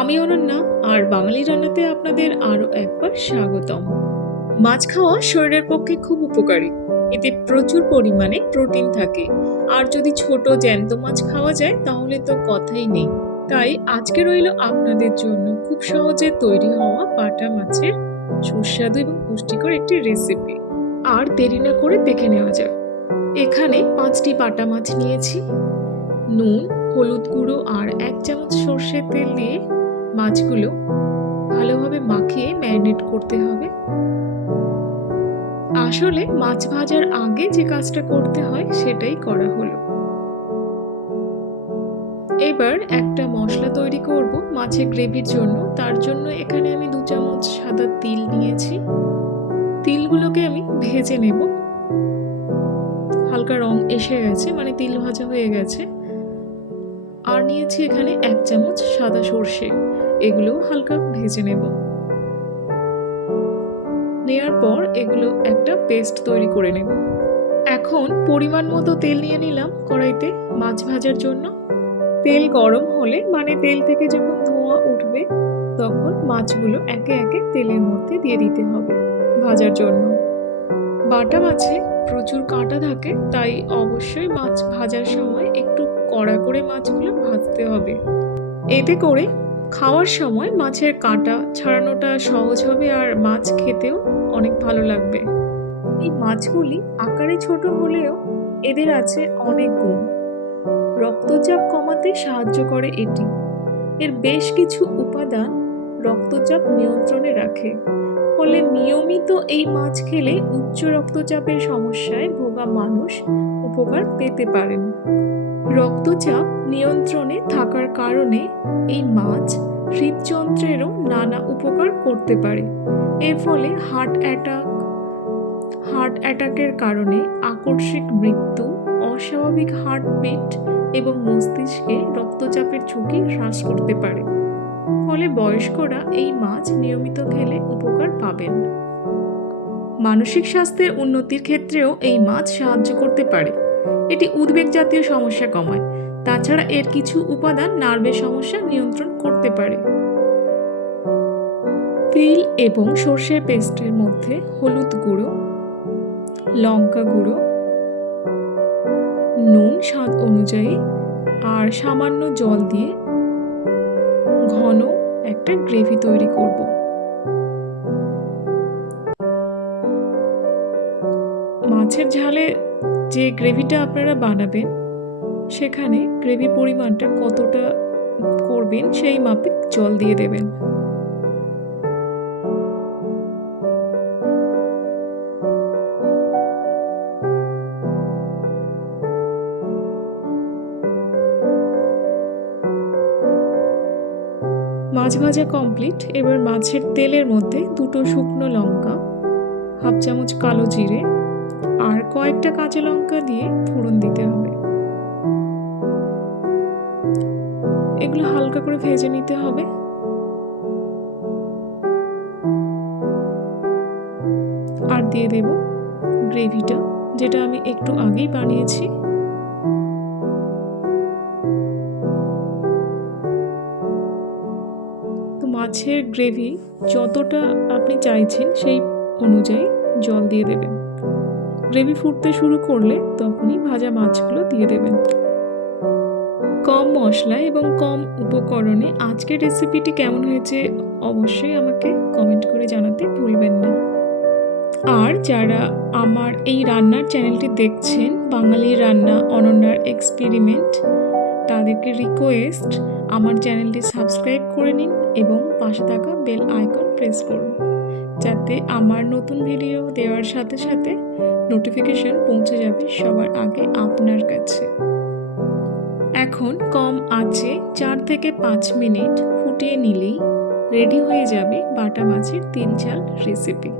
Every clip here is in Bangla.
আমি অনন্যা, আর বাঙালি রান্নাতে আপনাদের আরও একবার স্বাগতম। মাছ খাওয়া শরীরের পক্ষে খুব উপকারী। এতে প্রচুর পরিমাণে প্রোটিন থাকে। আর যদি ছোট জ্যান্ত মাছ খাওয়া যায় তাহলে তো কথাই নেই। তাই আজকে রইল আপনাদের জন্য খুব সহজে তৈরি হওয়া বাটা মাছের সুস্বাদু এবং পুষ্টিকর একটি রেসিপি। আর দেরি না করে দেখে নেওয়া যাক। এখানে 5টি বাটা মাছ নিয়েছি। নুন, হলুদ গুঁড়ো আর 1 চামচ সর্ষের তেল দিয়ে মাছগুলো ভালোভাবে মাখিয়ে ম্যারিনেট করতে হবে। আসলে মাছ ভাজার আগে যে কাজটা করতে হয় সেটাই করা হলো। এবার একটা মশলা তৈরি করব মাছের গ্রেভির জন্য। তার জন্য এখানে আমি 2 চামচ সাদা তিল নিয়েছি। তিলগুলোকে আমি ভেজে নেব। হালকা রং এসে গেছে, মানে তিল ভাজা হয়ে গেছে। আর নিয়েছি এখানে 1 চামচ সাদা সর্ষে, এগুলো হালকা ভেজে নেব। নেয়ার পর এগুলো একটা পেস্ট তৈরি করে নেব। এখন পরিমাণ মতো তেল নিয়ে নিলাম কড়াইতে মাছ ভাজার জন্য। তেল গরম হলে, মানে তেল থেকে যখন ধোঁয়া উঠবে, তখন মাছগুলো একে একে তেলের মধ্যে দিয়ে দিতে হবে ভাজার জন্য। বাটা মাছে প্রচুর কাঁটা থাকে, তাই অবশ্যই মাছ ভাজার সময় একটু কড়া করে মাছগুলো ভাজতে হবে। এতে করে খাওয়ার সময় মাছের কাঁটা ছাড়ানোটা সহজ হবে আর মাছ খেতেও অনেক ভালো লাগবে। এই মাছগুলি আকারে ছোট হলেও এদের আছে অনেক গুণ। রক্তচাপ কমাতে সাহায্য করে এটি। এর বেশ কিছু উপাদান রক্তচাপ নিয়ন্ত্রণে রাখে। ফলে নিয়মিত এই মাছ খেলে উচ্চ রক্তচাপের সমস্যায় ভোগা মানুষ উপকার পেতে পারেন। রক্তচাপ নিয়ন্ত্রণে থাকার কারণে এই মাছ হৃদযন্ত্রেরও নানা উপকার করতে পারে। এর ফলে হার্ট অ্যাটাকের কারণে আকস্মিক মৃত্যু, অস্বাভাবিক হার্টবিট এবং মস্তিষ্কে রক্তচাপের ঝুঁকি হ্রাস করতে পারে। ফলে বয়স্করা এই মাছ নিয়মিত খেলে উপকার পাবেন। মানসিক স্বাস্থ্যের উন্নতির ক্ষেত্রেও এই মাছ সাহায্য করতে পারে। এটি উদ্বেগ জাতীয় সমস্যা কমায়। তাছাড়া এর কিছু উপাদান নার্ভের সমস্যা নিয়ন্ত্রণ করতে পারে। তিল এবং সর্ষের পেস্টের মধ্যে হলুদ গুঁড়ো, লঙ্কা গুঁড়ো, নুন স্বাদ অনুযায়ী আর সামান্য জল দিয়ে ঘন একটা গ্রেভি তৈরি করব। মাছের ঝালে যে গ্রেভিটা আপনারা বানাবেন, সেখানে গ্রেভি পরিমাণটা কতটা করবেন সেই মাপে জল দিয়ে দেবেন। মাছ ভাজা কমপ্লিট। এবার মাছের তেলের মধ্যে 2টো শুকনো লঙ্কা, 1/2 চামচ কালো জিরে আর কয়েকটা কাঁচা লঙ্কা দিয়ে ফোড়ন দিতে হবে। এগুলো হালকা করে ভেজে নিতে হবে। আর দিয়ে দেব গ্রেভিটা, যেটা আমি একটু আগেই বানিয়েছি। তো মাছের গ্রেভি যতটা আপনি চাইছেন সেই অনুযায়ী জল দিয়ে দেবেন। গ্রেভি ফুটতে শুরু করলে তখনই ভাজা মাছগুলো দিয়ে দেবেন। কম মশলা এবং কম উপকরণে আজকের রেসিপিটি কেমন হয়েছে অবশ্যই আমাকে কমেন্ট করে জানাতে ভুলবেন না। আর যারা আমার এই রান্নার চ্যানেলটি দেখছেন, বাঙালি রান্না অনন্যার এক্সপেরিমেন্ট, তাদেরকে রিকোয়েস্ট আমার চ্যানেলটি সাবস্ক্রাইব করে নিন এবং পাশে থাকা বেল আইকন প্রেস করুন, যাতে আমার নতুন ভিডিও দেওয়ার সাথে সাথে নোটিফিকেশন পৌঁছে যাবে সবার আগে আপনার কাছে। এখন কম আঁচে 4 থেকে 5 মিনিট ফুটিয়ে নিলেই রেডি হয়ে যাবে বাটা মাছের তিল ঝাল রেসিপি।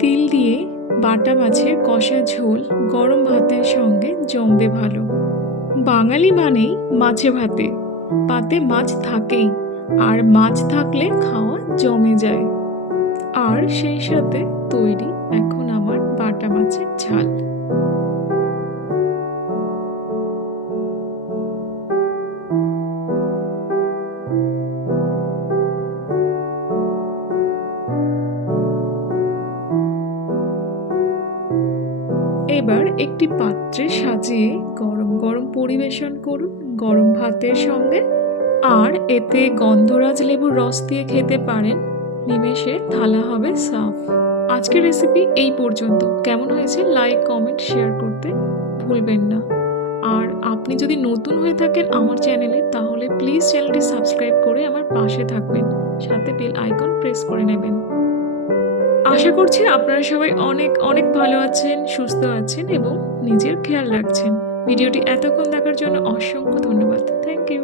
তিল দিয়ে বাটা মাছের কষা ঝোল গরম ভাতের সঙ্গে জমবে ভালো। বাঙালি মানেই মাছে ভাতে, পাতে মাছ থাকেই, আর মাছ থাকলে খাওয়া জমে যায়। আর সেই সাথে তৈরি এখন আমার বাটা মাছের ঝাল। এবার একটি পাত্রে সাজিয়ে গরম গরম পরিবেশন করুন গরম ভাতের সঙ্গে। আর এতে গন্ধরাজ লেবুর রস দিয়ে খেতে পারেন। নিমেষে থালা হবে সাফ। আজকের রেসিপি এই পর্যন্ত। কেমন হয়েছে লাইক কমেন্ট শেয়ার করতে ভুলবেন না। আর আপনি যদি নতুন হয়ে থাকেন আমার চ্যানেলে তাহলে প্লিজ চ্যানেলটি সাবস্ক্রাইব করে আমার পাশে থাকবেন, সাথে বেল আইকন প্রেস করে নেবেন। আশা করছি আপনারা সবাই অনেক অনেক ভালো আছেন, সুস্থ আছেন এবং নিজের খেয়াল রাখছেন। ভিডিওটি এতক্ষণ দেখার জন্য অসংখ্য ধন্যবাদ। Thank you.